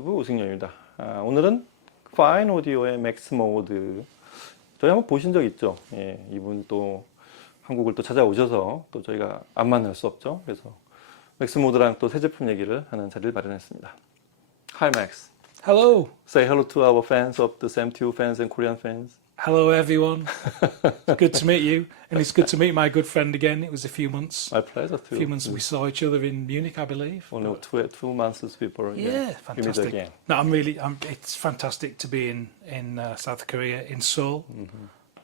유튜브 우승열입니다. 오늘은 파인오디오의 맥스 모드. 저희 한번 보신 적 있죠? 예, 이분 또 한국을 또 찾아오셔서 또 저희가 안 만날 수 없죠. 그래서 맥스 모드랑 또 새 제품 얘기를 하는 자리를 마련했습니다. Hi Max. Hello. Say hello to our fans of the SAM2 fans and Korean fans. Hello, everyone. It's good to meet you, and it's good to meet my good friend again. It was a few months. My pleasure too. A few months we saw each other in Munich, I believe. Only two months before. Yeah, we meet fantastic. again. No, it's fantastic to be in South Korea, in Seoul.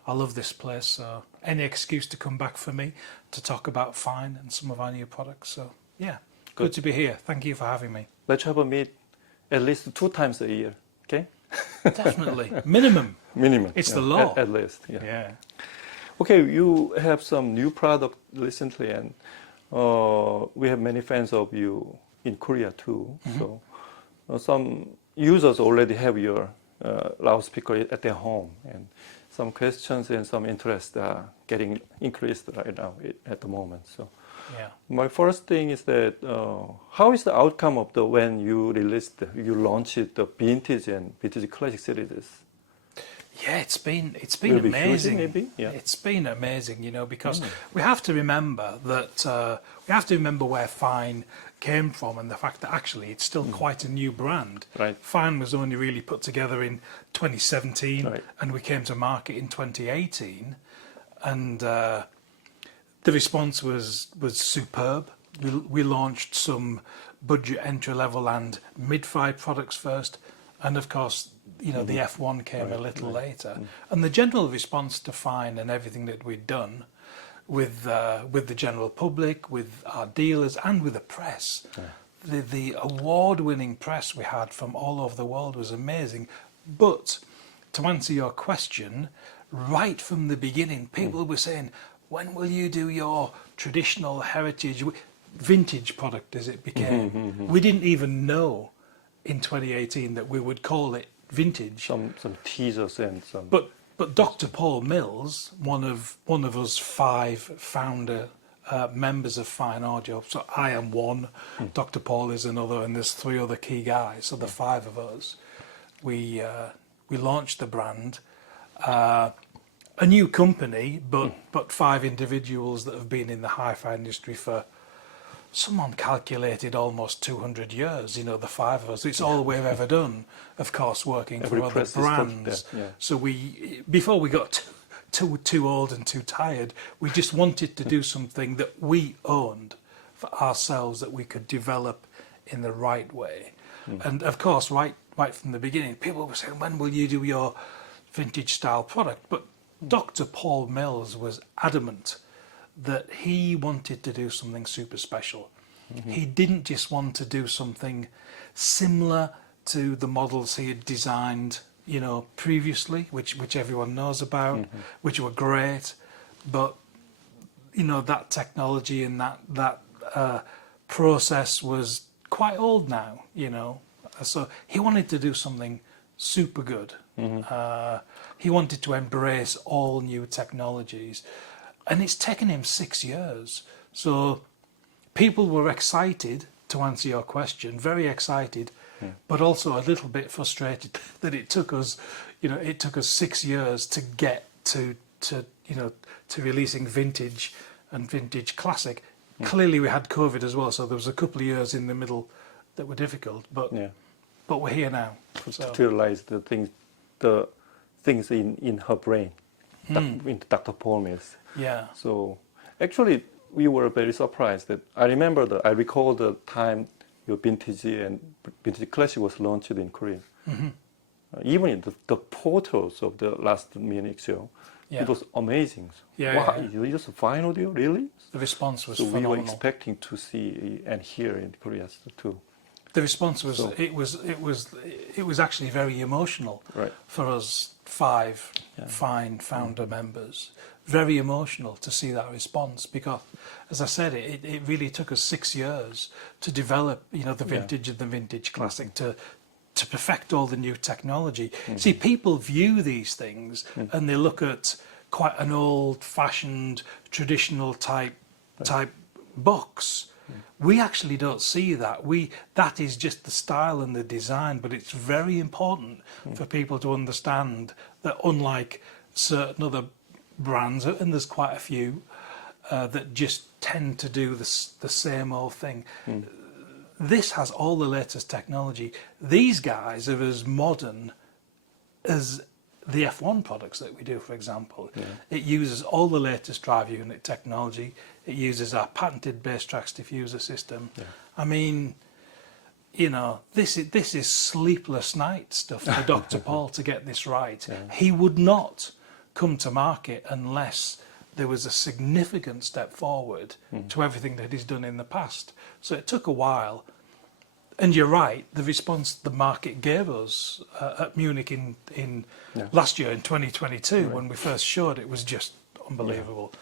I love this place. So any excuse to come back for me to talk about Fine and some of our new products. So yeah, good to be here. Thank you for having me. Let's have a meet at least 2 times a year. Okay. Definitely, minimum. Minimum. It's the law. At least. Yeah. Yeah. Okay, you have some new product recently, and we have many fans of you in Korea too. So some users already have your loudspeaker at their home, and some questions and some interest are getting increased right now at the moment. So Yeah. my first thing is that how is the outcome of when you launched the vintage and vintage classic series? Yeah, it's been Will it be amazing. huge, maybe? Yeah. It's been amazing, because we have to remember that where Fine came from, and the fact that actually it's still quite a new brand. Right. Fine was only really put together in 2017, Right. and we came to market in 2018, and the response was superb. We launched some budget entry level and mid-five products first, and of course, the F1 came a little later. And the general response to Fine and everything that we'd done with the general public, with our dealers, and with the press, the award-winning press we had from all over the world was amazing. But to answer your question, right from the beginning, people were saying, when will you do your traditional heritage, vintage product as it became? We didn't even know in 2018 that we would call it vintage. Some teasers and some. But Dr. Paul Mills, one of us 5 founder members of Fine Audio, so I am one, Dr. Paul is another, and there's 3 other key guys. So the 5 of us, we launched the brand. A new company, but 5 individuals that have been in the hi-fi industry for, someone calculated, almost 200 years. The 5 of us. It's all we've ever done, of course, working Every for other brands. Yeah. So before we got too old and too tired, we just wanted to do something that we owned for ourselves, that we could develop in the right way. And of course, right from the beginning, people were saying, when will you do your vintage style product? But Dr. Paul Mills was adamant that he wanted to do something super special. He didn't just want to do something similar to the models he had designed, previously, which everyone knows about, which were great, but that technology and that process was quite old now. So he wanted to do something super good. He wanted to embrace all new technologies, and it's taken him 6 years. So people were excited, to answer your question, very excited, but also a little bit frustrated that it took us 6 years to get to releasing vintage and vintage classic. Clearly we had COVID as well, so there was a couple of years in the middle that were difficult, but we're here now. To realize the things in her brain, in Dr. Paul Mills. Yeah. So actually, we were very surprised that I recall the time your vintage and vintage classic was launched in Korea. Even in the photos of the last Munich show, it was amazing. Wow, you use a fine audio, really? The response was so phenomenal. We were expecting to see and hear in Korea too. The response was it was actually very emotional for us 5 Fine founder members. Very emotional to see that response, because, as I said, it really took us 6 years to develop, the vintage and the vintage classic, to perfect all the new technology. See, people view these things and they look at quite an old-fashioned, traditional type box, We actually don't see that. That is just the style and the design, but it's very important for people to understand that unlike certain other brands, and there's quite a few, that just tend to do the same old thing. This has all the latest technology. These guys are as modern as the F1 products that we do, for example. It uses all the latest drive unit technology. It uses our patented bass tracks diffuser system. I mean, you know, this is sleepless night stuff for Dr. Paul to get this right. He would not come to market unless there was a significant step forward to everything that he's done in the past. So it took a while. And you're right, the response the market gave us at Munich in last year in 2022 when we first showed it was just unbelievable.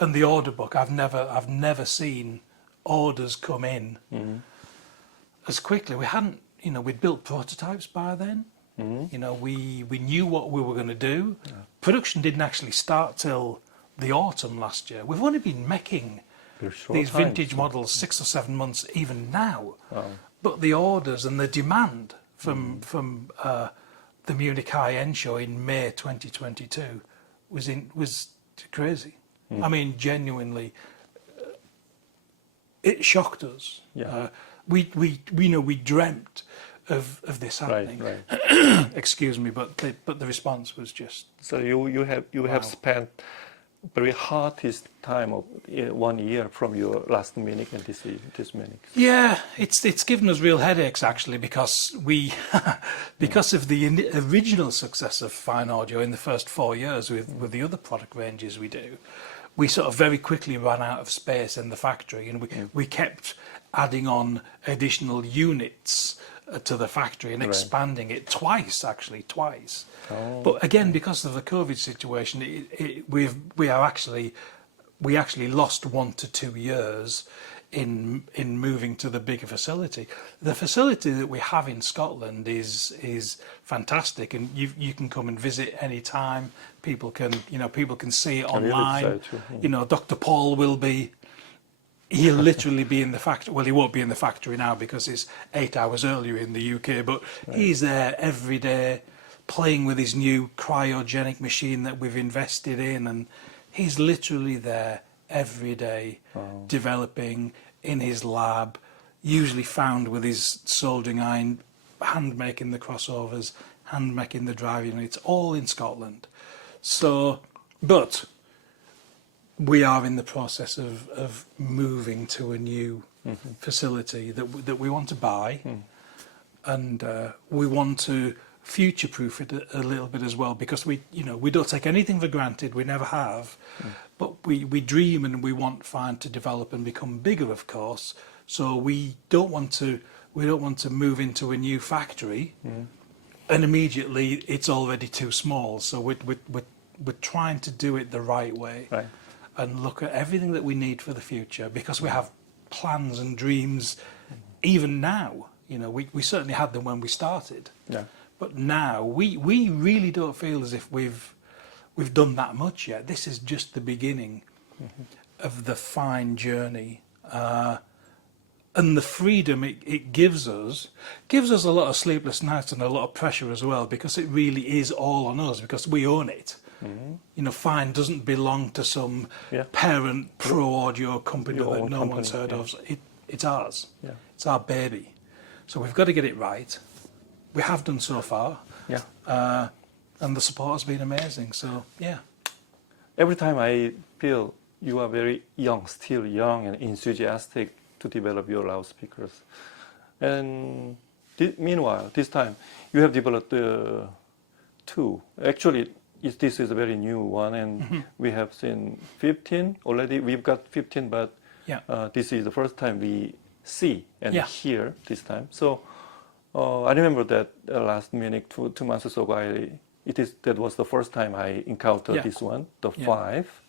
And the order book, I've never seen orders come in as quickly. We hadn't, you know, we'd built prototypes by then. You know, we knew what we were going to do. Production didn't actually start till the autumn last year. We've only been making these vintage models 6 or 7 months even now. But the orders and the demand from the Munich high-end show in May 2022 was crazy. I mean, genuinely, it shocked us. We know we dreamt of this happening. Right. Excuse me, but the response was just. So you have spent very hardest time of 1 year from your last Munich and this Munich. Yeah, it's given us real headaches actually because because of the original success of Fine Audio in the first 4 years with the other product ranges we do, we sort of very quickly ran out of space in the factory, and we kept adding on additional units to the factory and expanding it twice. But again, because of the COVID situation, we actually lost 1 to 2 years in moving to the bigger facility. The facility that we have in Scotland is fantastic, and you can come and visit any time. People can see it online. You know, Dr. Paul will be. He'll literally be in the factory. Well, he won't be in the factory now because it's 8 hours earlier in the UK, but he's there every day playing with his new cryogenic machine that we've invested in, and he's literally there every day developing in his lab, usually found with his soldering iron, hand making the crossovers, hand making the drive units, all in Scotland. So, but we are in the process of moving to a new facility that we want to buy, and we want to future-proof it a little bit as well, because we don't take anything for granted. We never have, but we dream and we want Fine to develop and become bigger, of course. So we don't want to move into a new factory, and immediately it's already too small. So we're trying to do it the right way. Right. And look at everything that we need for the future, because we have plans and dreams even now. You know, we certainly had them when we started. But now we really don't feel as if we've done that much yet. This is just the beginning of the Fine journey. And the freedom it gives us a lot of sleepless nights and a lot of pressure as well, because it really is all on us, because we own it. You know, Fine doesn't belong to some parent pro audio company that no one's heard of. It's ours. It's our baby. So we've got to get it right. We have done so far. And the support has been amazing. So, yeah. Every time I feel you are very young, still young and enthusiastic to develop your loudspeakers. And meanwhile, this time you have developed two. Actually, this is a very new one, and we have seen 15 already. We've got 15, but this is the first time we see and hear this time. So I remember that last Munich 2 months ago, that was the first time I encountered this one, the 5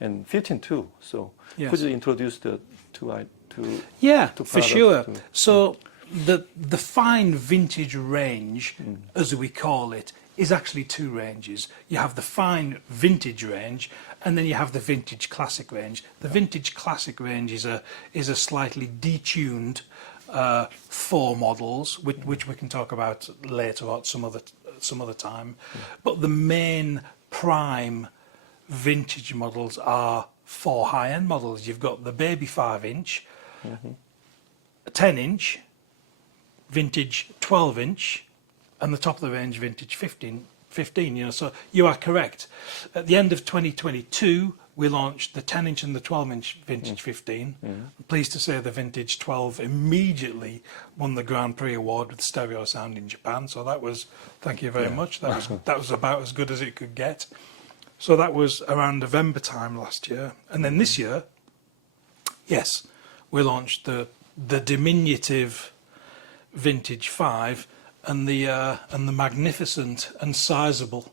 and 15 too. So could you introduce the two? For sure. So the Fine vintage range, as we call it, is actually two ranges. You have the fine vintage range, and then you have the vintage classic range. The vintage classic range is a slightly detuned 4 models, which we can talk about later or some other time. But the main prime vintage models are 4 high-end models. You've got the baby 5-inch, 10-inch, vintage 12-inch, and the top of the range vintage 15. You know, so you are correct. At the end of 2022, we launched the 10-inch and the 12-inch vintage 15. I'm pleased to say the vintage 12 immediately won the Grand Prix award with stereo sound in Japan. So that was, thank you very much. That was about as good as it could get. So that was around November time last year, and then this year, yes, we launched the diminutive vintage 5 and the magnificent and sizable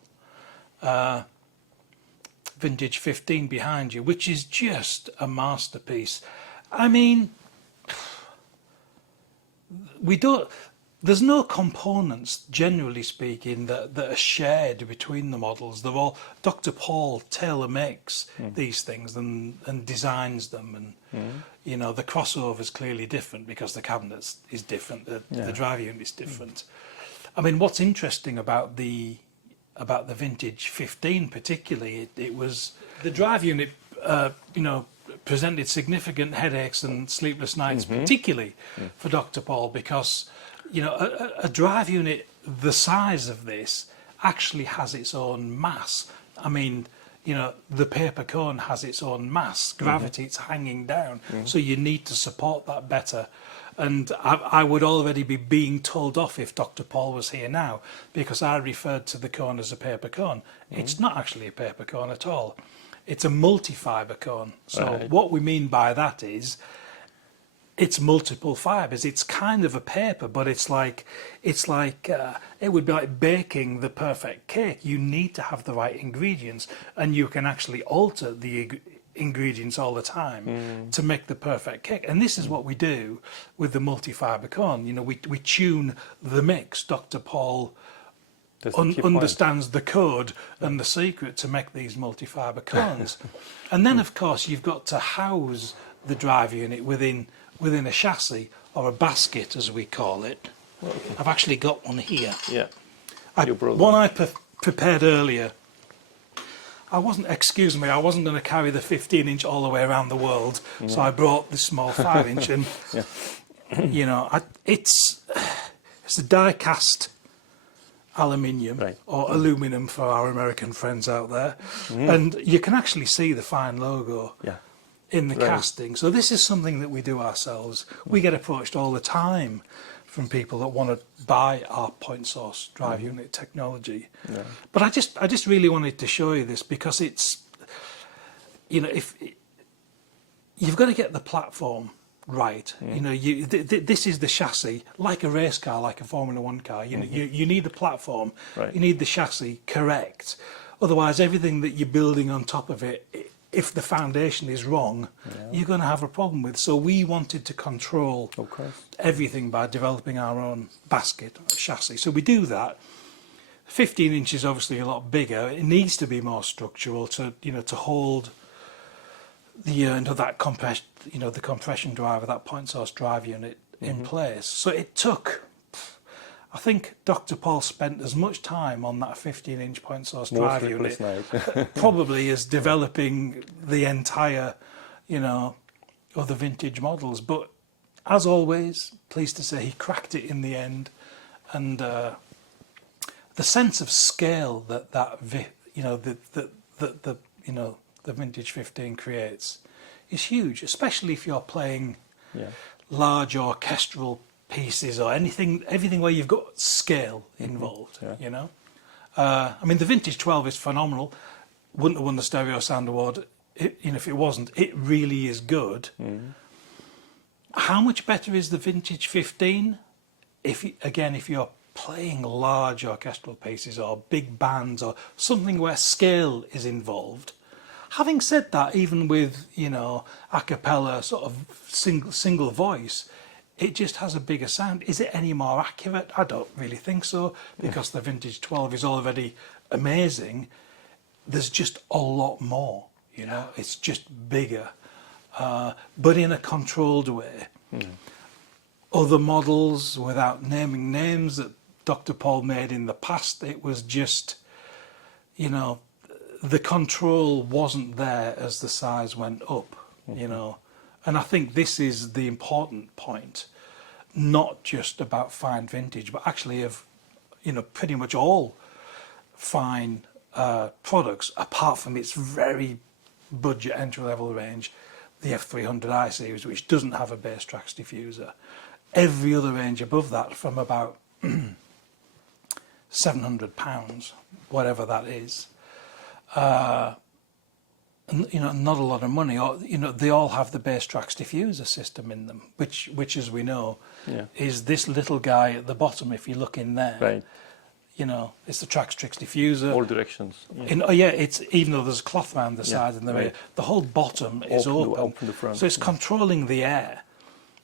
vintage 15 behind you, which is just a masterpiece. I mean, there's no components, generally speaking, that are shared between the models. They're all, Dr. Paul tailor makes these things and designs them, and you know, the crossover is clearly different because the cabinet is different, the drive unit is different. I mean, what's interesting about the vintage 15 particularly, it was the drive unit, you know, presented significant headaches and sleepless nights, particularly for Dr. Paul, because you know, a drive unit the size of this actually has its own mass. I mean, you know, the paper cone has its own mass, gravity, it's hanging down, so you need to support that better. And I would already be being told off if Dr. Paul was here now, because I referred to the cone as a paper cone. It's not actually a paper cone at all. It's a multi-fibre cone. So what we mean by that is, it's multiple fibres. It's kind of a paper, but it would be like baking the perfect cake. You need to have the right ingredients, and you can actually alter the ingredients all the time to make the perfect cake. And this is what we do with the multi-fibre cone. You know, we tune the mix. Dr. Paul understands the code and the secret to make these multi-fibre cones. And then, of course, you've got to house the drive unit within a chassis or a basket, as we call it. I've actually got one here. Yeah. One I prepared earlier. I wasn't going to carry the 15-inch all the way around the world, so I brought this small 5-inch, and you know, it's a die-cast aluminium or aluminum for our American friends out there, and you can actually see the fine logo in the casting. So this is something that we do ourselves. We get approached all the time from people that want to buy our point source drive unit technology. But I just really wanted to show you this, because it's, you know, if you've got to get the platform right. You know, this is the chassis, like a race car, like a Formula 1 car. You know, you need the platform, you need the chassis correct. Otherwise, everything that you're building on top of it, if the foundation is wrong, you're going to have a problem with. So we wanted to control everything by developing our own basket chassis. So we do that. 15 inches obviously a lot bigger. It needs to be more structural to, you know, to hold the that compression, you know, the compression drive of that point source drive unit in place. So it took, I think Dr. Paul spent as much time on that 15-inch point source drive unit probably as developing the entire, you know, other vintage models. But as always, pleased to say he cracked it in the end, and the sense of scale that you know, the vintage 15 creates is huge, especially if you're playing large orchestral pieces or everything where you've got scale involved. You know, I mean, the vintage 12 is phenomenal. Wouldn't have won the Stereo Sound Award, you know, if it wasn't. It really is good. How much better is the vintage 15? If you're playing large orchestral pieces or big bands or something where scale is involved. Having said that, even with, you know, a cappella sort of single voice, it just has a bigger sound. Is it any more accurate? I don't really think so, because the vintage 12 is already amazing. There's just a lot more, you know, it's just bigger, but in a controlled way. Other models, without naming names, that Dr. Paul made in the past, it was just, you know, the control wasn't there as the size went up, you know. And I think this is the important point, not just about fine vintage, but actually of, you know, pretty much all fine products, apart from its very budget entry-level range, the F300i series, which doesn't have a bass tracks diffuser. Every other range above that, from about £700, whatever that is, you know, not a lot of money. Or, you know, they all have the bass tracks diffuser system in them, which as we know, is this little guy at the bottom. If you look in there, Right. you know, it's the Trax Tricks diffuser. All directions. It's even though there's a cloth around the sides and the rear, the whole bottom is open. Open the front. So it's controlling the air.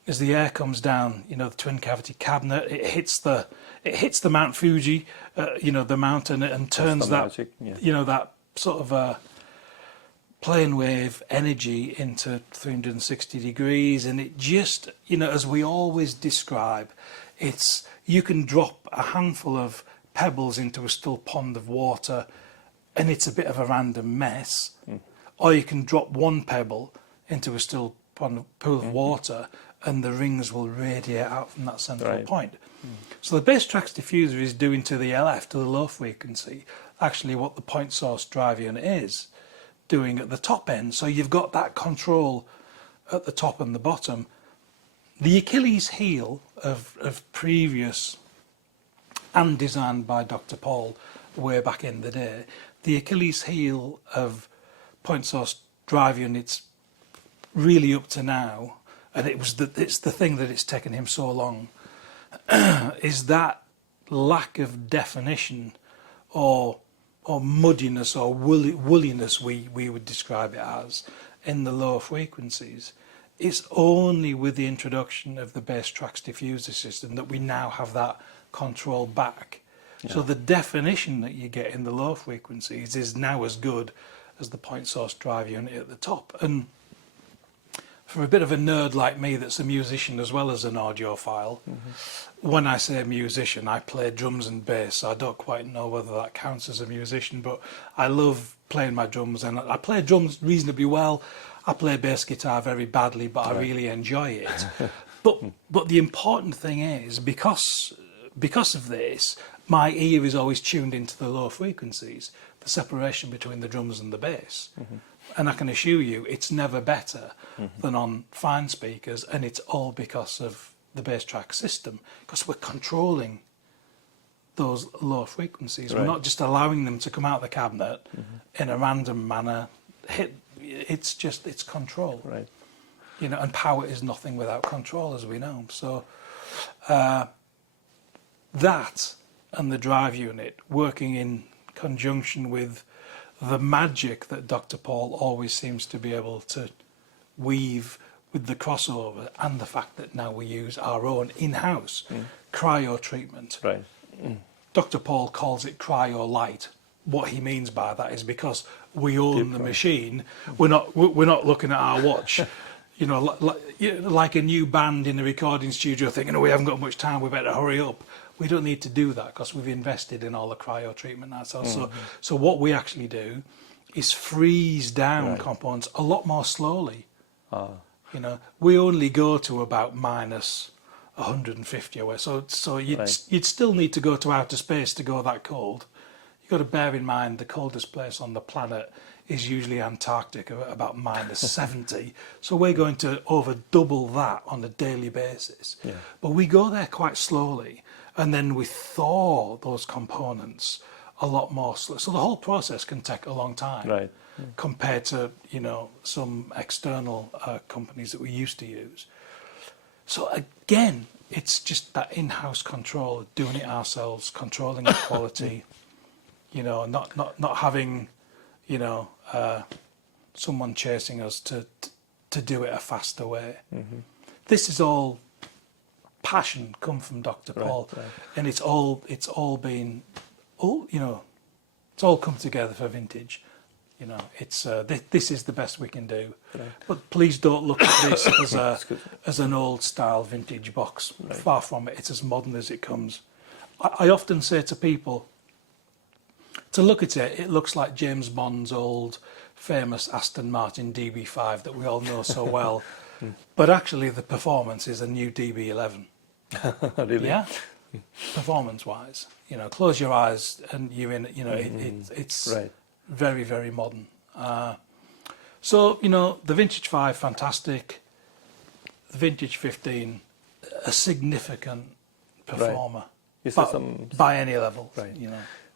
As the air comes down, you know, the twin cavity cabinet, it hits the Mount Fuji, you know, the mountain, and turns that, magic, you know, that sort of plane wave energy into 360 degrees, and it just, you know, as we always describe, it's, you can drop a handful of pebbles into a still pond of water and it's a bit of a random mess, or you can drop one pebble into a still pool of water and the rings will radiate out from that central point. So the bass tracks diffuser is doing to the LF, to the low frequency, actually what the point source drive unit is doing at the top end. So you've got that control at the top and the bottom. The Achilles heel of previous, and designed by Dr. Paul way back in the day, the Achilles heel of point source drive units really up to now, and it's the thing that it's taken him so long, is that lack of definition or muddiness or woolliness, we would describe it as, in the lower frequencies. It's only with the introduction of the bass tracks diffuser system that we now have that control back. So the definition that you get in the low frequencies is now as good as the point source drive unit at the top. And for a bit of a nerd like me that's a musician as well as an audiophile, when I say musician, I play drums and bass. I don't quite know whether that counts as a musician, but I love playing my drums, and I play drums reasonably well. I play bass guitar very badly, but I really enjoy it. But the important thing is, because of this, my ear is always tuned into the low frequencies, the separation between the drums and the bass. And I can assure you it's never better than on fine speakers, and it's all because of the bass track system, because we're controlling those low frequencies. We're not just allowing them to come out of the cabinet in a random manner. It's control. Right. You know, and power is nothing without control, as we know. So that and the drive unit working in conjunction with the magic that Dr. Paul always seems to be able to weave with the crossover, and the fact that now we use our own in-house cryo treatment. Right. Dr. Paul calls it cryo light. What he means by that is because we own the machine, we're not looking at our watch, you know, like a new band in a recording studio thinking, oh, we haven't got much time, we better hurry up. We don't need to do that because we've invested in all the cryo treatment ourselves. So what we actually do is freeze down components a lot more slowly. You know, we only go to about minus 150 away. So you'd still need to go to outer space to go that cold. You've got to bear in mind the coldest place on the planet is usually Antarctica at about minus 70. So we're going to over double that on a daily basis. But we go there quite slowly, and then we thaw those components a lot more slowly. So the whole process can take a long time compared to, you know, some external companies that we used to use. So again, it's just that in-house control, doing it ourselves, controlling the quality, you know, not having, you know, someone chasing us to do it a faster way. This is all passion come from Dr. Paul, right. and it's all been, it's all come together for vintage. It's this is the best we can do. Right. But please don't look at this as an old style vintage box. Right. Far from it. It's as modern as it comes. I often say to people, to look at it, it looks like James Bond's old famous Aston Martin DB5 that we all know so well. But actually the performance is a new DB11. Really? Yeah. Performance-wise, close your eyes and you're in. It's right. Very, very modern. So the Vintage 5, fantastic. The Vintage 15, a significant performer. Right. Is there by any level? Right.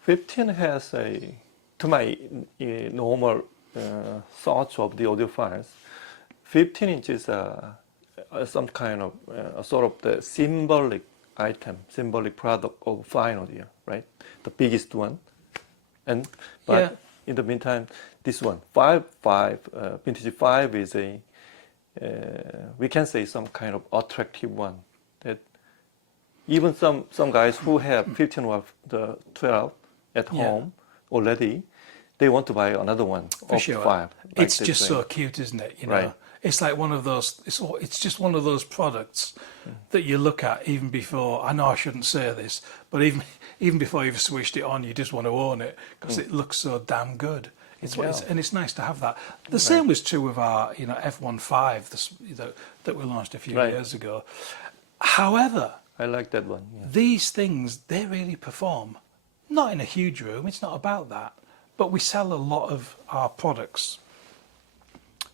15 has to my normal search of the audio files. 15 inches some kind of sort of the symbolic item, symbolic product of fine audio, right? The biggest one, but in the meantime, this one, vintage 5 is we can say some kind of attractive one that even some guys who have 15 or the 12 at home already, they want to buy another one of sure. 5. It's just so cute, isn't it? Right. It's like one of those. It's just one of those products that you look at even before. I know I shouldn't say this, but even before you've switched it on, you just want to own it because it looks so damn good. And it's nice to have that. The same was true with our F15 that we launched a few years ago. However, I like that one. Yeah. These things, they really perform. Not in a huge room. It's not about that. But we sell a lot of our products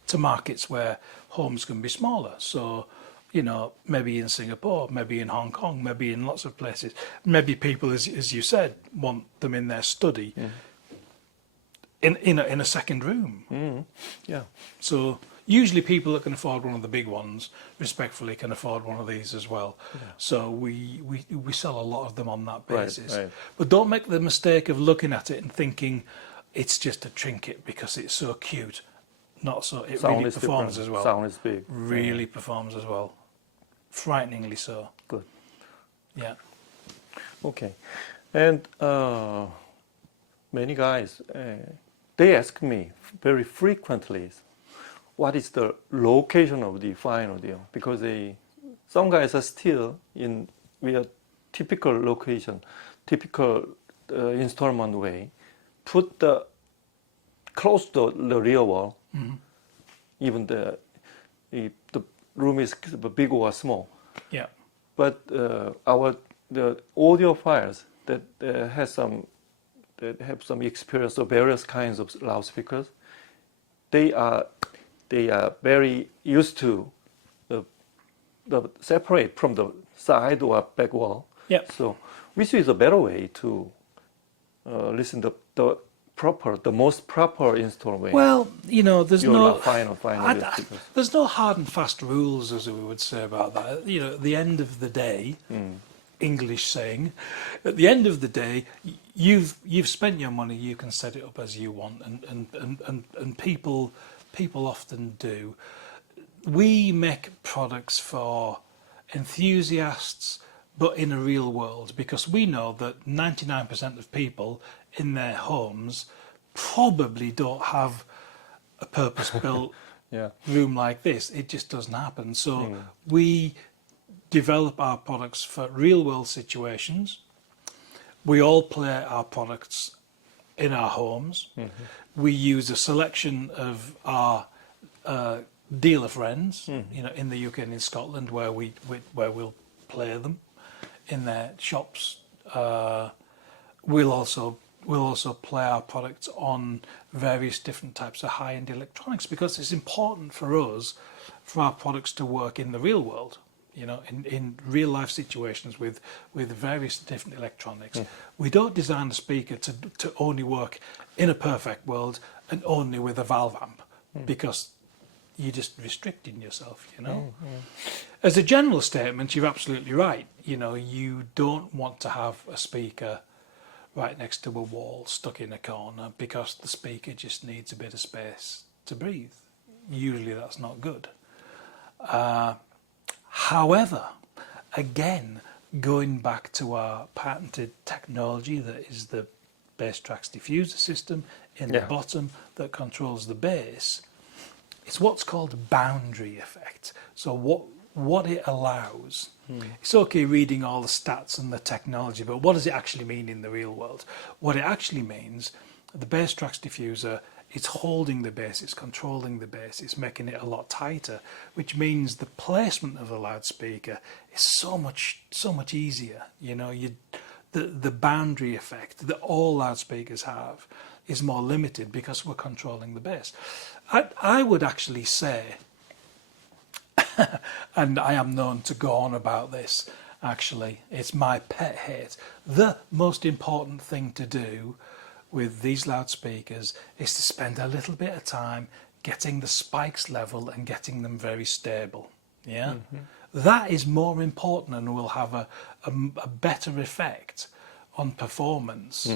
to markets where homes can be smaller. So, maybe in Singapore, maybe in Hong Kong, maybe in lots of places. Maybe people, as you said, want them in their study, in a second room. Yeah. So usually people that can afford one of the big ones, respectfully, can afford one of these as well. Yeah. So we sell a lot of them on that basis. Right. But don't make the mistake of looking at it and thinking it's just a trinket because it's so cute. Not so. It Sound really is performs different. as well. Sound is big. Really performs as well. Frighteningly so. Good. Yeah. Okay. And many guys, they ask me very frequently, what is the location of the fine audio? Because some guys are still with a typical location, typical installment way, put close to the real wall, even the room is big or small. Yeah. But the audio files that have some experience of various kinds of loudspeakers, they are very used to the separate from the side or back wall. Yeah. So which is a better way to listen the most proper install way. Well, there's there's no hard and fast rules, as we would say about that. At the end of the day, English saying, at the end of the day, you've spent your money. You can set it up as you want, and people often do. We make products for enthusiasts, but in a real world, because we know that 99% of people in their homes probably don't have a purpose-built room like this. It just doesn't happen. So we develop our products for real-world situations. We all play our products in our homes. We use a selection of our dealer friends, in the UK and in Scotland, where we'll play them in their shops. We'll also play our products on various different types of high-end electronics, because it's important for us, for our products to work in the real world, in real life situations with various different electronics. We don't design a speaker to only work in a perfect world and only with a valve amp, because you're just restricting yourself, As a general statement, you're absolutely right. You don't want to have a speaker right next to a wall, stuck in a corner, because the speaker just needs a bit of space to breathe. Usually that's not good. However, again, going back to our patented technology that is the bass tracks diffuser system in the bottom that controls the bass, it's what's called a boundary effect. So what it allows, it's okay reading all the stats and the technology, but what does it actually mean in the real world? What it actually means, the bass tracks diffuser, it's holding the bass, it's controlling the bass, it's making it a lot tighter, which means the placement of the loudspeaker is so much easier. You know, the boundary effect that all loudspeakers have is more limited because we're controlling the bass. I would actually say, and I am known to go on about this, actually, it's my pet hate, the most important thing to do with these loudspeakers is to spend a little bit of time getting the spikes level and getting them very stable. Yeah, that is more important and will have a better effect on performance.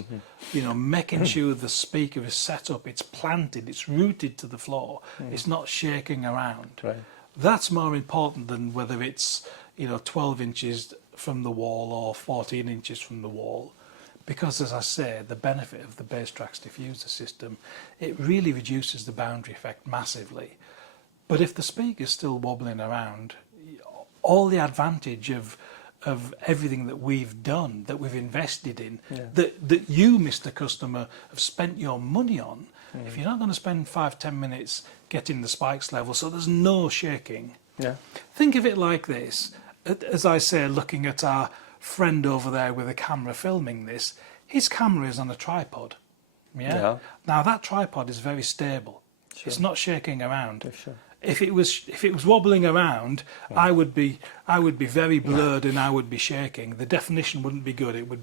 You know, making sure the speaker is set up, it's planted, it's rooted to the floor, it's not shaking around. Right. That's more important than whether it's, you know, 12 inches from the wall or 14 inches from the wall. Because, as I say, the benefit of the bass tracks diffuser system, it really reduces the boundary effect massively. But if the speaker's still wobbling around, all the advantage of everything that we've done, that we've invested in, that you, Mr. Customer, have spent your money on, if you're not going to spend 5-10 minutes getting the spikes level, so there's no shaking. Yeah. Think of it like this. As I say, looking at our friend over there with a camera filming this, his camera is on a tripod. Yeah. Now that tripod is very stable. Sure. It's not shaking around. Yeah, sure. If it was wobbling around, I would be very blurred and I would be shaking. The definition wouldn't be good. It would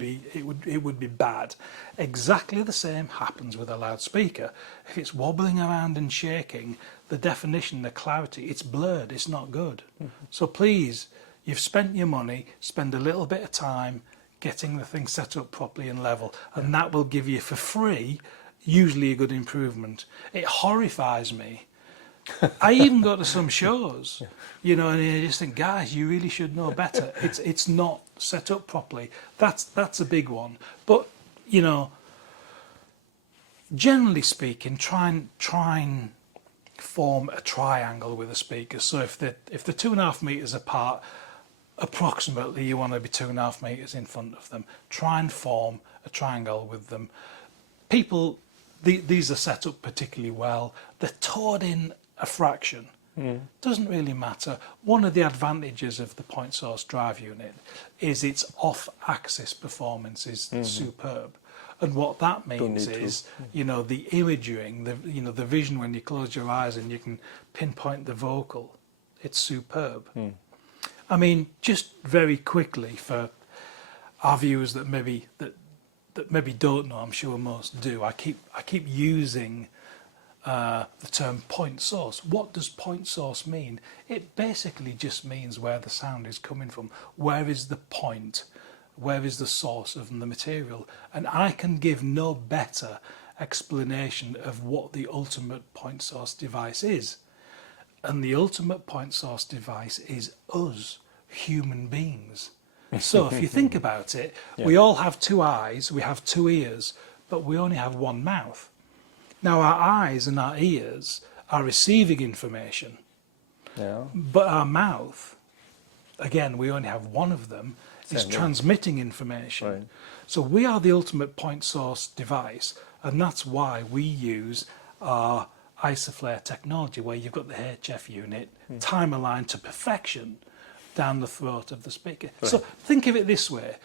be bad. Exactly the same happens with a loudspeaker. If it's wobbling around and shaking, the definition, the clarity, it's blurred. It's not good. So please, you've spent your money. Spend a little bit of time getting the thing set up properly and level, and that will give you for free, usually a good improvement. It horrifies me. I even go to some shows, you know, and I just think, guys, you really should know better. It's not set up properly. That's a big one. But, you know, generally speaking, try and form a triangle with a speaker. So if they're 2.5 meters apart, approximately you want to be 2.5 meters in front of them. Try and form a triangle with them. People, these are set up particularly well. They're taught in a fraction. Doesn't really matter. One of the advantages of the point source drive unit is its off-axis performance is superb. And what that means is, you know, the imaging, the vision when you close your eyes and you can pinpoint the vocal, it's superb. I mean, just very quickly for our viewers that maybe don't know, I'm sure most do. I keep using the term point source. What does point source mean? It basically just means where the sound is coming from. Where is the point? Where is the source of the material? And I can give no better explanation of what the ultimate point source device is. And the ultimate point source device is us, human beings. So if you think about it, we all have 2 eyes, we have 2 ears, but we only have 1 mouth. Now our eyes and our ears are receiving information, but our mouth, again, we only have 1 of them, is transmitting information. Right. So we are the ultimate point source device, and that's why we use our isoflare technology, where you've got the HF unit time aligned to perfection down the throat of the speaker. Right. So think of it this way: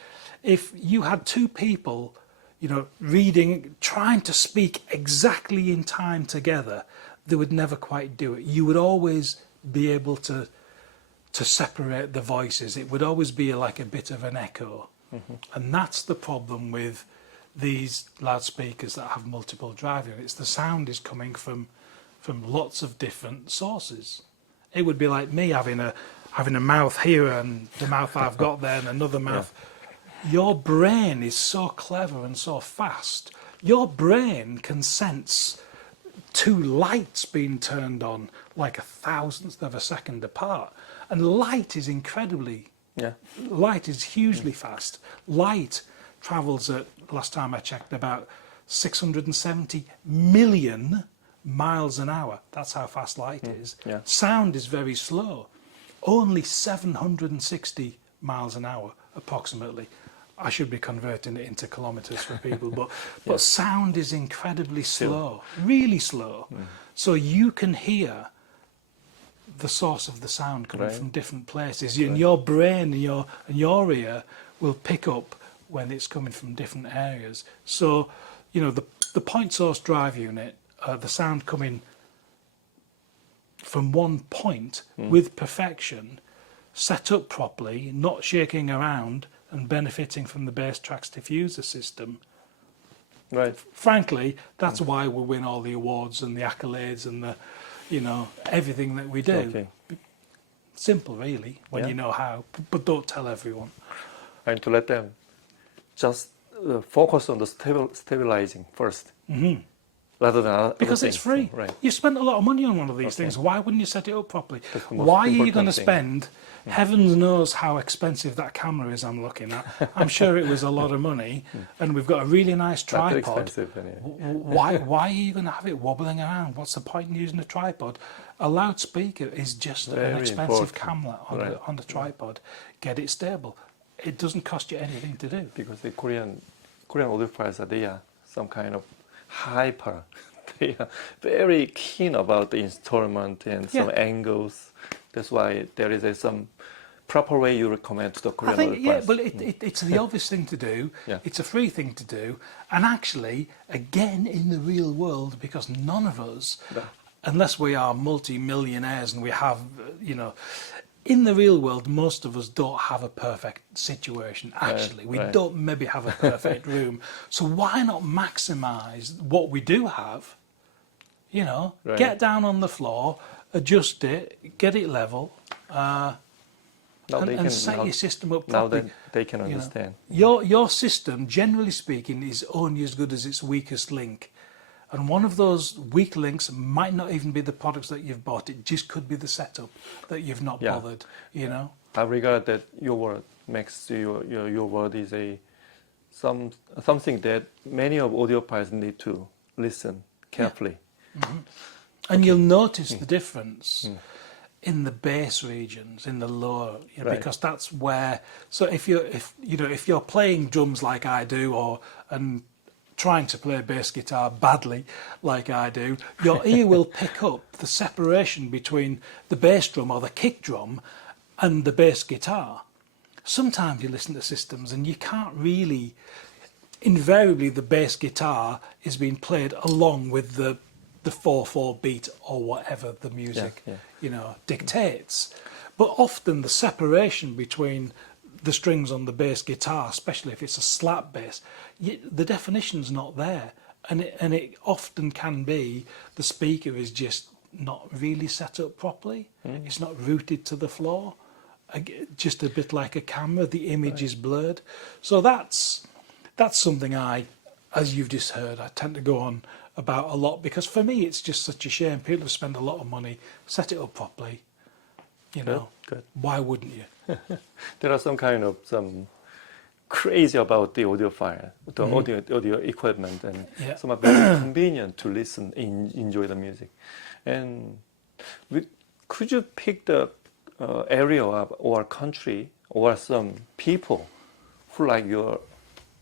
if you had 2 people, you know, reading, trying to speak exactly in time together, they would never quite do it. You would always be able to separate the voices. It would always be like a bit of an echo. And that's the problem with these loudspeakers that have multiple drive units. The sound is coming from lots of different sources. It would be like me having a mouth here and the mouth I've got there and another mouth. Your brain is so clever and so fast. Your brain can sense 2 lights being turned on like 1,000th of a second apart. And light is incredibly Yeah. Light is hugely fast. Light travels at, last time I checked, about 670 million miles an hour. That's how fast light is. Yeah. Sound is very slow. Only 760 miles an hour, approximately. I should be converting it into kilometers for people, but sound is incredibly slow, really slow. So you can hear the source of the sound coming from different places. And your brain and your ear will pick up when it's coming from different areas. So, you know, the point source drive unit, the sound coming from one point with perfection, set up properly, not shaking around, and benefiting from the bass tracks diffuser system. Right. Frankly, that's why we win all the awards and the accolades and the, you know, everything that we do. Okay. Simple, really, when you know how, but don't tell everyone. And to let them just focus on the stabilizing first, rather than other Because it's things. free. Right. You spent a lot of money on one of these things. Why wouldn't you set it up properly? That's the most Why are you important going to thing. spend? Heaven knows how expensive that camera is I'm looking at. I'm sure it was a lot of money, and we've got a really nice Not too tripod. expensive, anyway. Why are you going to have it wobbling around? What's the point in using a tripod? A loudspeaker is just an Very expensive important. camera on the tripod. Get it stable. It doesn't cost you anything to do. Because the Korean audiophiles, they are some kind of hyper. They are very keen about the installment and some angles. That's why there is some proper way you recommend to the Korean I think, audiophiles. but it's the obvious thing to do. Yeah. It's a free thing to do. And actually, again, in the real world, because none of us, unless we are multi-millionaires and we have, you know, in the real world, most of us don't have a perfect situation, actually. We don't maybe have a perfect room. So why not maximize what we do have, you know, get down on the floor, adjust it, get it level, and set your system up Now properly. then they can you know. understand. Your system, generally speaking, is only as good as its weakest link. And one of those weak links might not even be the products that you've bought. It just could be the setup that you've not bothered, you know. I regard that your word, Max, your word is something that many of audiophiles need to listen carefully. And you'll notice the difference in the bass regions, in the lower, you know, because that's where. So if you're playing drums like I do, and trying to play bass guitar badly like I do, your ear will pick up the separation between the bass drum or the kick drum and the bass guitar. Sometimes you listen to systems and you can't really. Invariably, the bass guitar is being played along with the 4/4 beat or whatever the music you know dictates. But often the separation between the strings on the bass guitar, especially if it's a slap bass, the definition's not there, and it often can be the speaker is just not really set up properly. It's not rooted to the floor, just a bit like a camera. The image is blurred. So that's something as you've just heard, I tend to go on about a lot, because for me it's just such a shame. People spend a lot of money, set it up properly, you know. Good. Why wouldn't you? There are some crazy about the audiophile, the audio equipment, and some are very convenient to listen, enjoy the music. And could you pick the area or country or some people who like your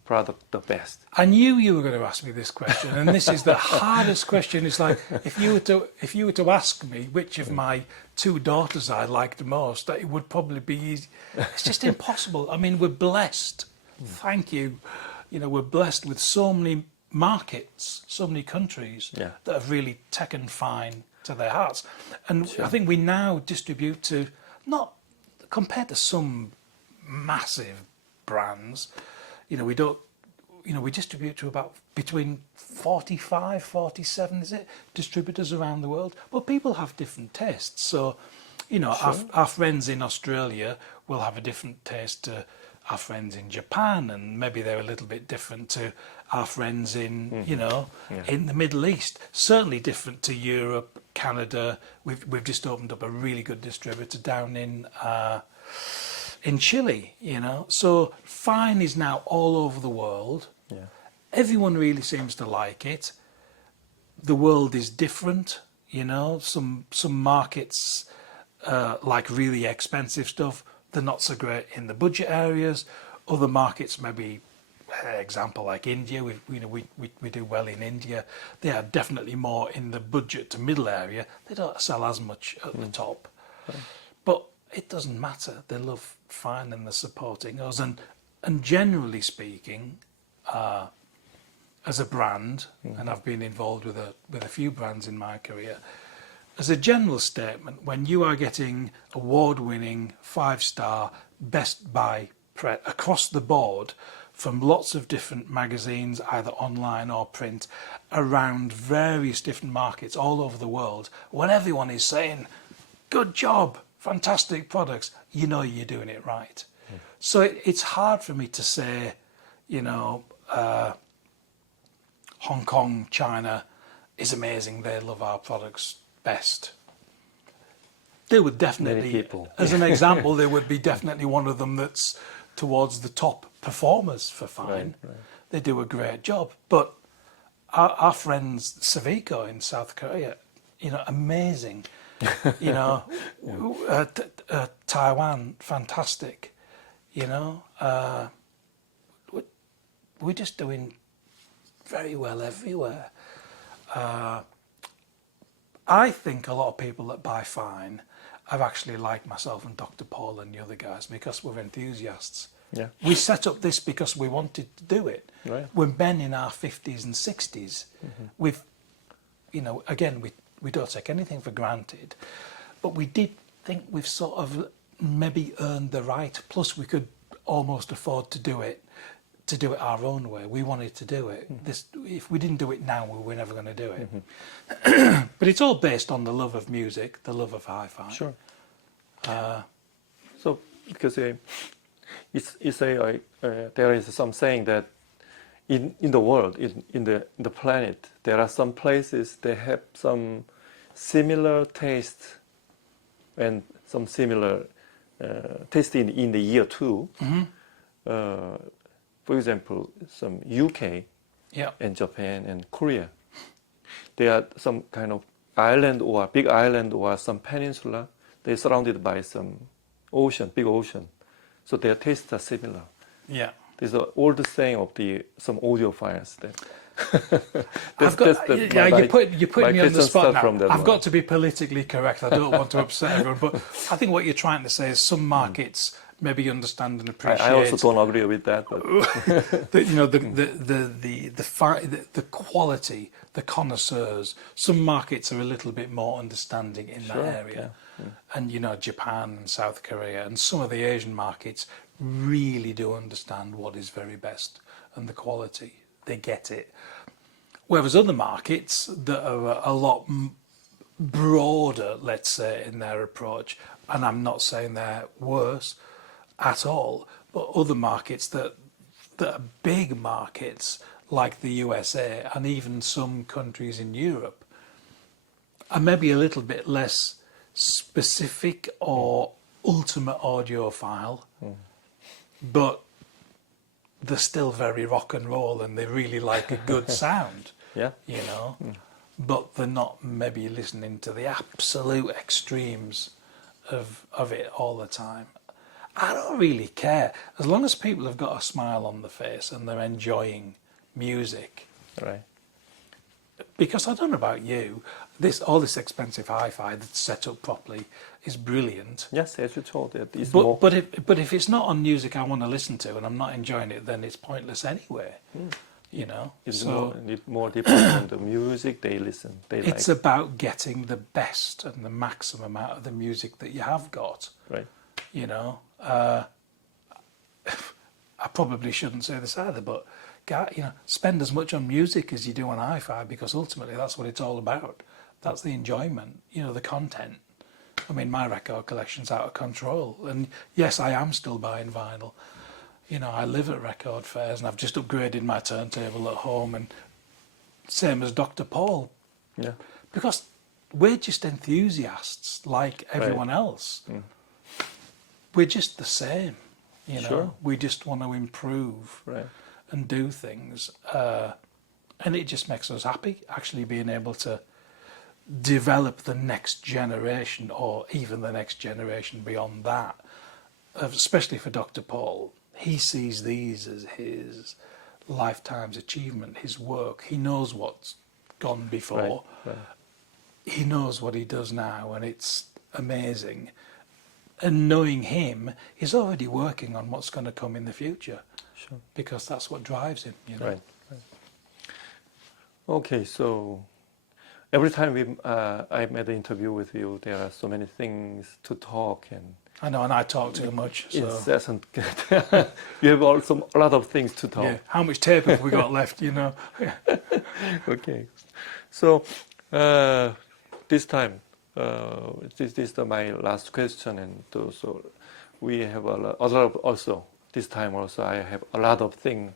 product the best? I knew you were going to ask me this question, and this is the hardest question. It's like if you were to ask me which of my two daughters I liked most, that it would probably be easy. It's just impossible. I mean, we're blessed. Thank you. You know, we're blessed with so many markets, so many countries that have really taken fine to their hearts. And I think we now distribute to, not compared to some massive brands, you know, we distribute to about between 45, 47, is it, distributors around the world. But people have different tastes. So, you know, our friends in Australia will have a different taste to our friends in Japan, and maybe they're a little bit different to our friends in, you know, in the Middle East. Certainly different to Europe, Canada. We've just opened up a really good distributor down in in Chile, you know. So fine is now all over the world. Yeah. Everyone really seems to like it. The world is different, you know. Some markets like really expensive stuff, they're not so great in the budget areas. Other markets, maybe example like India, we do well in India. They are definitely more in the budget to middle area. They don't sell as much at the top. Right. But it doesn't matter. They love fine and they're supporting us. And generally speaking, as a brand, and I've been involved with a few brands in my career, as a general statement, when you are getting award-winning 5-star Best Buy press across the board from lots of different magazines, either online or print, around various different markets all over the world, when everyone is saying, good job, fantastic products, you know you're doing it right. So it's hard for me to say, you know, Hong Kong, China is amazing, they love our products best. There would definitely, as an example, there would be definitely one of them that's towards the top performers for fine. Right. They do a great job. But our friends Savico in South Korea, you know, amazing. You know, Taiwan, fantastic. You know, we're just doing very well everywhere. I think a lot of people that buy fine have actually liked myself and Dr. Paul and the other guys because we're enthusiasts. Yeah. We set up this because we wanted to do it. Right. We're men in our 50s and 60s. We've, you know, again, we don't take anything for granted, but we did think we've sort of maybe earned the right. Plus, we could almost afford to do it our own way. We wanted to do it. If we didn't do it now, we were never going to do it. But it's all based on the love of music, the love of hi-fi. Sure. So, because you say there is some saying that in the world, in the planet, there are some places that have some similar taste and some similar taste in the year too. For example, some UK and Japan and Korea. They are some kind of island or big island or some peninsula. They're surrounded by some ocean, big ocean. So their tastes are similar. Yeah. There's an old saying of some audiophiles that you're putting me on the spot now. I've got to be politically correct. I don't want to upset everyone, but I think what you're trying to say is some markets maybe understand and appreciate. I also don't agree with that. But you know, the quality, the connoisseurs. Some markets are a little bit more understanding in that area, and you know, Japan and South Korea and some of the Asian markets really do understand what is very best and the quality. They get it. Whereas other markets that are a lot broader, let's say, in their approach, and I'm not saying they're worse at all, but other markets that are big markets like the USA and even some countries in Europe are maybe a little bit less specific or ultimate audiophile, but they're still very rock and roll and they really like a good sound. Yeah, you know, but they're not maybe listening to the absolute extremes of it all the time. I don't really care as long as people have got a smile on the face and they're enjoying music. Right. Because I don't know about you, all this expensive hi-fi that's set up properly is brilliant. Yes, as you told it. But if it's not on music I want to listen to and I'm not enjoying it, then it's pointless anyway. You know, it's more dependent on the music they listen. It's about getting the best and the maximum out of the music that you have got. Right. You know, I probably shouldn't say this either, but you know, spend as much on music as you do on hi-fi because ultimately that's what it's all about. That's the enjoyment, you know, the content. I mean, my record collection's out of control, and yes, I am still buying vinyl. You know, I live at record fairs, and I've just upgraded my turntable at home, and same as Dr. Paul. Yeah. Because we're just enthusiasts like everyone else. we're just the same, you know. Sure. We just want to improve Right. and do things, and it just makes us happy actually being able to develop the next generation, or even the next generation beyond that. Especially for Dr. Paul, he sees these as his lifetime's achievement, his work. He knows what's gone before. Right. He knows what he does now, and it's amazing. And knowing him, he's already working on what's going to come in the future. Sure. Because that's what drives him, you know. Right. Okay, so every time I made an interview with you, there are so many things to talk, and I know, and I talk too much. So. incessant. You have also a lot of things to talk. Yeah. How much tape have we got left, you know? Okay, so this time, this is my last question, and so we have a lot of also. This time also, I have a lot of things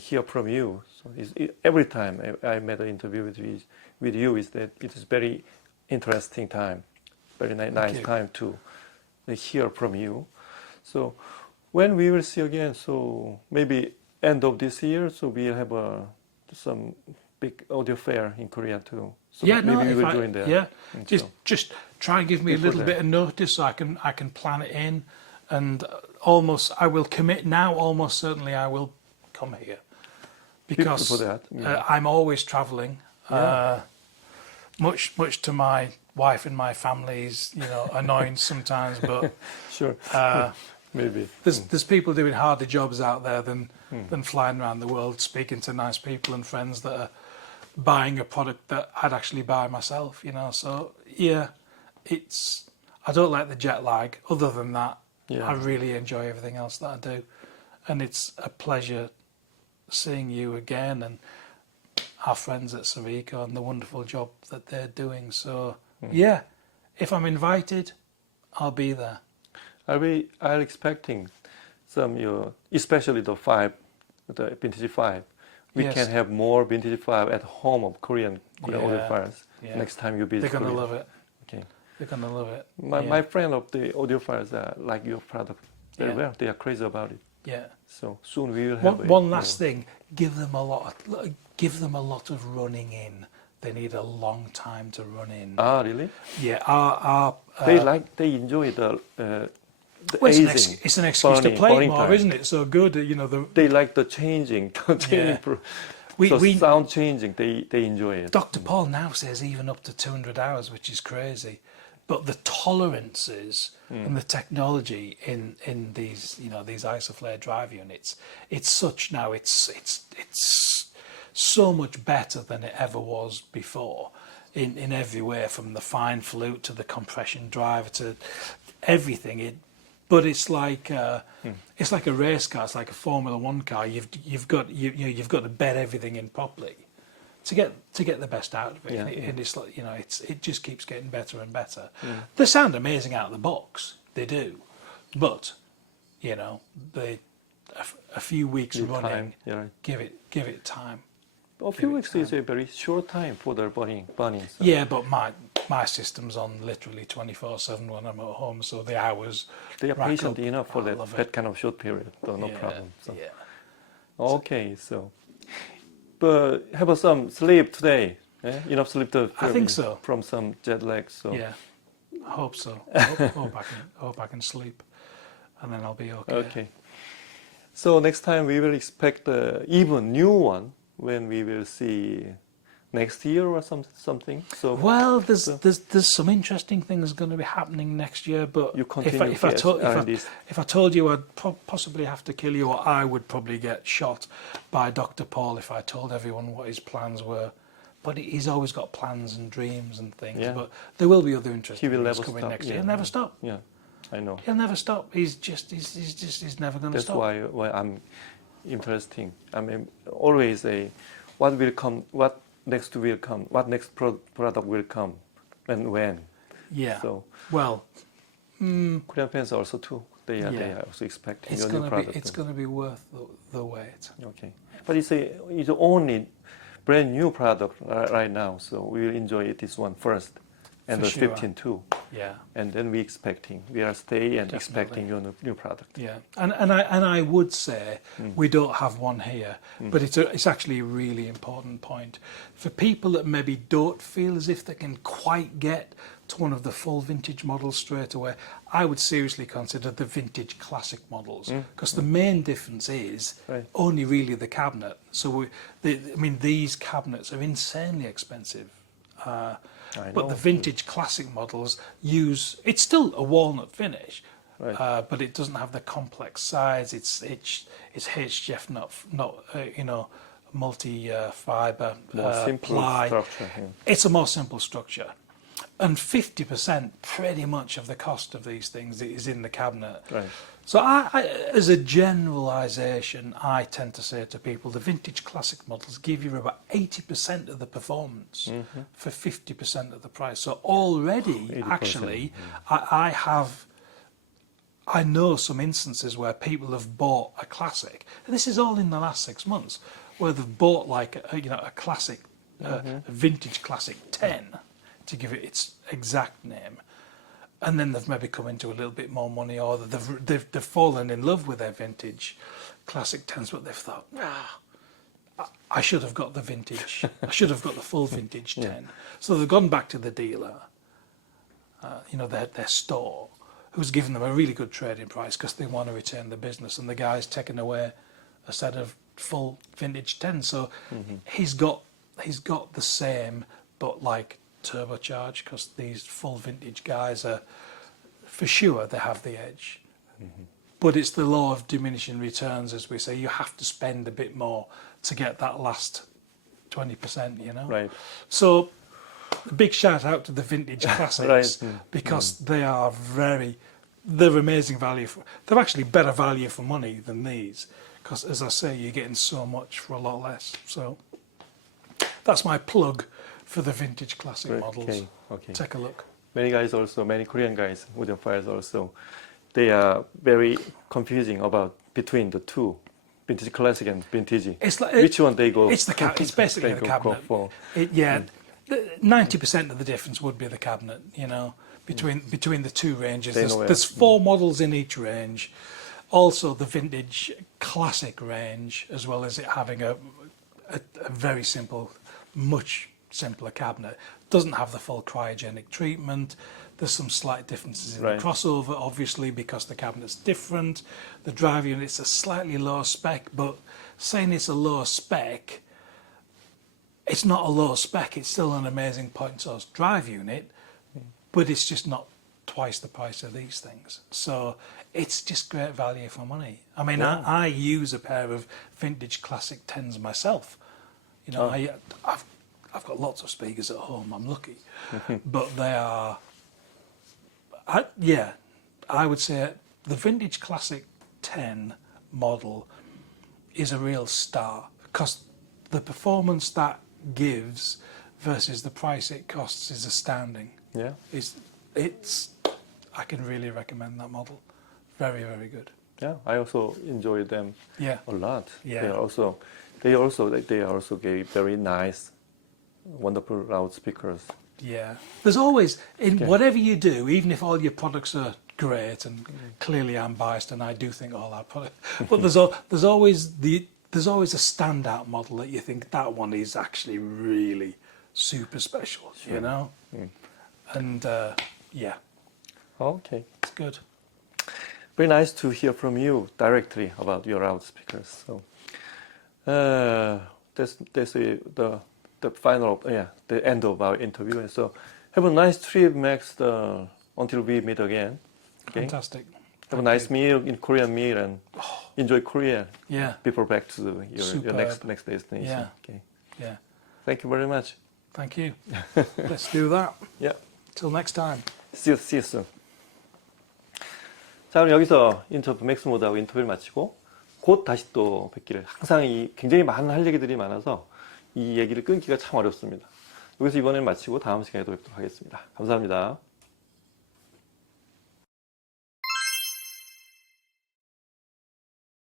hear from you. So every time I made an interview with you, is that it is very interesting time, very nice time to hear from you. So when we will see again, so maybe end of this year, so we'll have some big audio fair in Korea too. So Yeah, maybe no, we if will I- join there. Yeah, And so- just try and give me a Before little that. bit of notice so I can plan it in, and almost I will commit now. Almost certainly I will come here because for that, yeah. I'm always travelling. Yeah. Much to my wife and my family's annoyance sometimes, but Sure, maybe. there's people doing harder jobs out there than flying around the world speaking to nice people and friends that are buying a product that I'd actually buy myself, you know. So yeah, I don't like the jet lag. Other than that, Yeah. I really enjoy everything else that I do, and it's a pleasure seeing you again and our friends at Savico and the wonderful job that they're doing. So yeah, if I'm invited, I'll be there. Are expecting some especially the vintage 5. We Yes. can have more vintage 5 at home of Korean Yeah, audiophiles yeah. next time you visit They're gonna Korea. love it. Okay. They're gonna love it. My friend of the audiophiles like your product very Yeah. well. They are crazy about it. Yeah. So soon we will have One last thing: give them a lot of running in. They need a long time to run in. Really? Yeah, our They enjoy the well, aging, it's an excuse to play burning more, time. isn't it? So good, They like the changing, Yeah. so We sound changing. They enjoy it. Dr. Paul now says even up to 200 hours, which is crazy. But the tolerances and the technology in these these isoflare drive units, it's such now. It's so much better than it ever was before, in every way, from the fine flute to the compression drive to everything. But it's like a race car. It's like a Formula One car. You've got to bed everything in properly to get the best out of it. Yeah, And it's like it just keeps getting better and better. They sound amazing out of the box. They do, but a few weeks Need running. time, yeah, right. Give it time. A few weeks is a very short time for the burning. So. Yeah, but my system's on literally 24/7 when I'm at home, so the hours. They are rack patient up. enough for I love that it. kind of short period, so no Yeah, problem. So. Yeah. Okay, so but have some sleep today. Enough sleep to I think so. From some jet lag. So Yeah, I hope so. Hope I can sleep, and then I'll be okay. okay. So next time we will expect even new one when we will see next year or something. So Well, there's some interesting things going to be happening next year, but You continue if I told you, I'd possibly have to kill you, or I would probably get shot by Dr. Paul if I told everyone what his plans were. But he's always got plans and dreams and things. Yeah. But there will be other interesting He will things never coming stop, next yeah. year. He'll never stop. yeah, I know. He'll never stop. He's never going to That's stop. why I'm interesting. I mean, always what will come, what next will come, what next product will come, and when. Yeah. So Well, Korean fans also too. They are also expecting your new product. it's going to be worth the wait. Okay, but it's only brand new product right now, so we will enjoy this one first, and For the sure. 15 too. Yeah. And then we are stay and Definitely. expecting your new product. Yeah, and I would say we don't have one here, but it's actually a really important point for people that maybe don't feel as if they can quite get to one of the full vintage models straight away. I would seriously consider the vintage classic models, because the main difference is only really the cabinet. So these cabinets are insanely expensive. But the vintage classic models it's still a walnut finish, but it doesn't have the complex size. It's HGF, not multi fiber ply. Structure, yeah. It's a more simple structure, and 50% pretty much of the cost of these things is in the cabinet. Right. So I, as a generalisation, I tend to say to people, the vintage classic models give you about 80% of the performance for 50% of the price. So already, 80%, actually, I know some instances where people have bought a classic, and this is all in the last 6 months, where they've bought like a classic, a vintage classic 10, to give it its exact name. And then they've maybe come into a little bit more money, or they've fallen in love with their vintage classic 10s, but they've thought, I should have got the vintage. I should have got the full vintage 10. So they've gone back to the dealer, their store, who's given them a really good trading price because they want to return the business, and the guy's taken away a set of full vintage 10s. So he's got the same, but like turbocharged, because these full vintage guys are, for sure, they have the edge. But it's the law of diminishing returns, as we say. You have to spend a bit more to get that last 20%, Right. So a big shout out to the vintage classics, because they're amazing value. They're actually better value for money than these, because, as I say, you're getting so much for a lot less. So that's my plug for the vintage classic models. Okay. Take a look. Many Korean guys, audiophiles also, they are very confusing between the two, vintage classic and vintage. It's like which one they go? It's it's basically the cabinet. 90% of the difference would be the cabinet. Between the two ranges. There's 4 models in each range. Also, the vintage classic range, as well as it having a very simple, much simpler cabinet, doesn't have the full cryogenic treatment. There's some slight differences in the crossover, obviously, because the cabinet's different. The drive unit's a slightly lower spec, but saying it's a lower spec, it's not a low spec. It's still an amazing point source drive unit, but it's just not twice the price of these things. So it's just great value for money. I mean, I use a pair of vintage classic 10s myself. I've got lots of speakers at home, I'm lucky. But they are, I would say the vintage classic 10 model is a real star, because the performance that gives versus the price it costs is astounding. Yeah. I can really recommend that model. Very, very good. Yeah, I also enjoy them a lot. Yeah. They also gave very nice, wonderful loudspeakers. Yeah. There's always, whatever you do, even if all your products are great, and clearly I'm biased and I do think all our products, but there's always a standout model that you think that one is actually really super special, And Okay. It's good. Very nice to hear from you directly about your loudspeakers. So that's the final, the end of our interview. And so have a nice trip, Max, until we meet again. Okay? Fantastic. Have a nice meal, Korean meal, and enjoy Korea. Yeah. Before back to your next destination. Yeah. Okay. Yeah. Thank you very much. Thank you. Let's do that. Yeah. Till next time. See you soon. 자, 그럼 여기서 맥스 모드하고 인터뷰를 마치고 곧 다시 또 뵙기를. 항상 굉장히 많은 할 얘기들이 많아서 이 얘기를 끊기가 참 어렵습니다. 여기서 이번에는 마치고 다음 시간에 또 뵙도록 하겠습니다. 감사합니다.